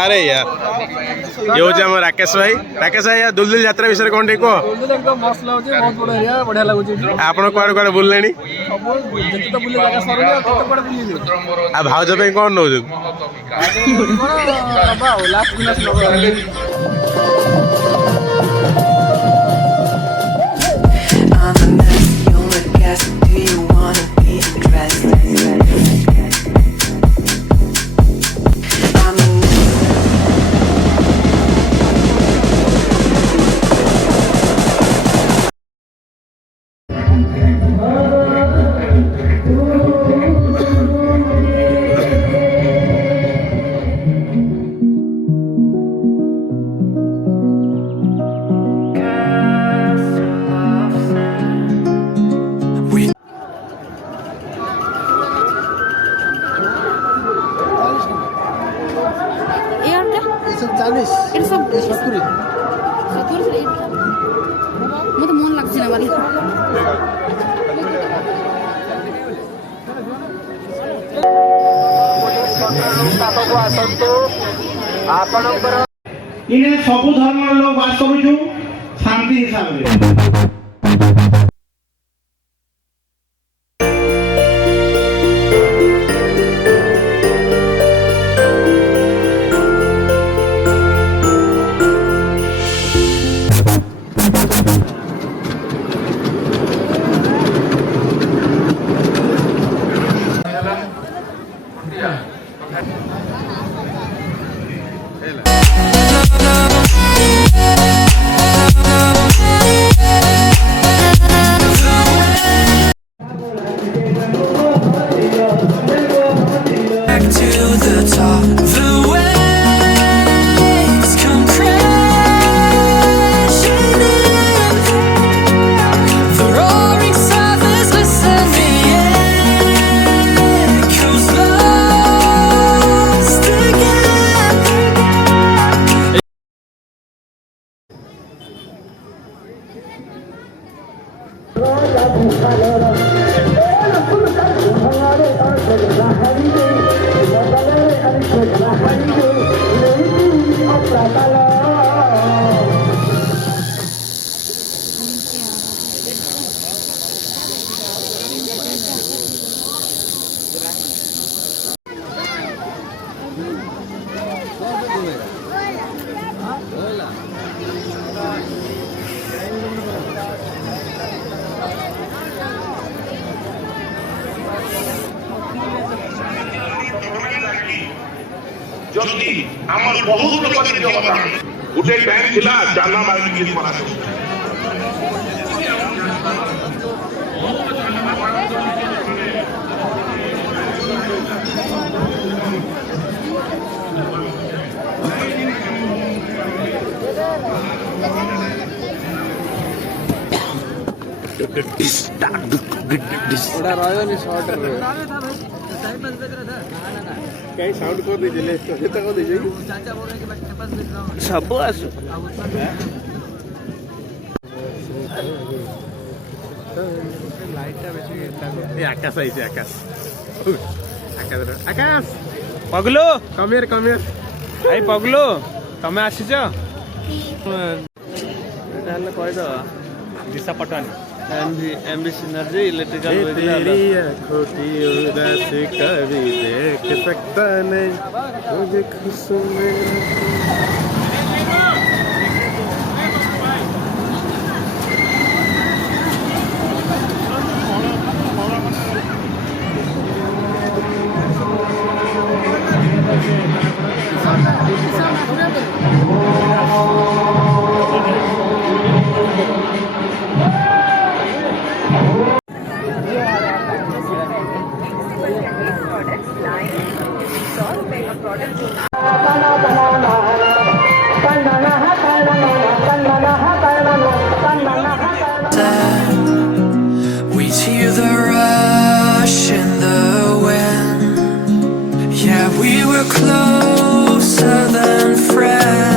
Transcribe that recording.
अरे यार ये हूँ आम राकेश भाई यार दुलदुल यात्रा विषय कौन कह आप कौन कौन बुले भाज कौन नौ मत मन लाग्छ बारी इने सबु धर्म लोग बास करू शांति हिसाब से जदि आमर बहुत लोक गोटे टाइम थिला जाना मार्केट गीत बना कहीं साउंड कर दीजिए तो कर दीजिए सब आसु आकाश आई आकाश आकाश पगलो कमेर आई पगलो तमें आसीच कहीद दिशा पटवानी एमबी सिनर्जी इलेक्ट्रिकल खोटी उदास कभी देख सकता नहीं मुझे खुश We hear the rush in the wind. Yeah, we were closer than friends.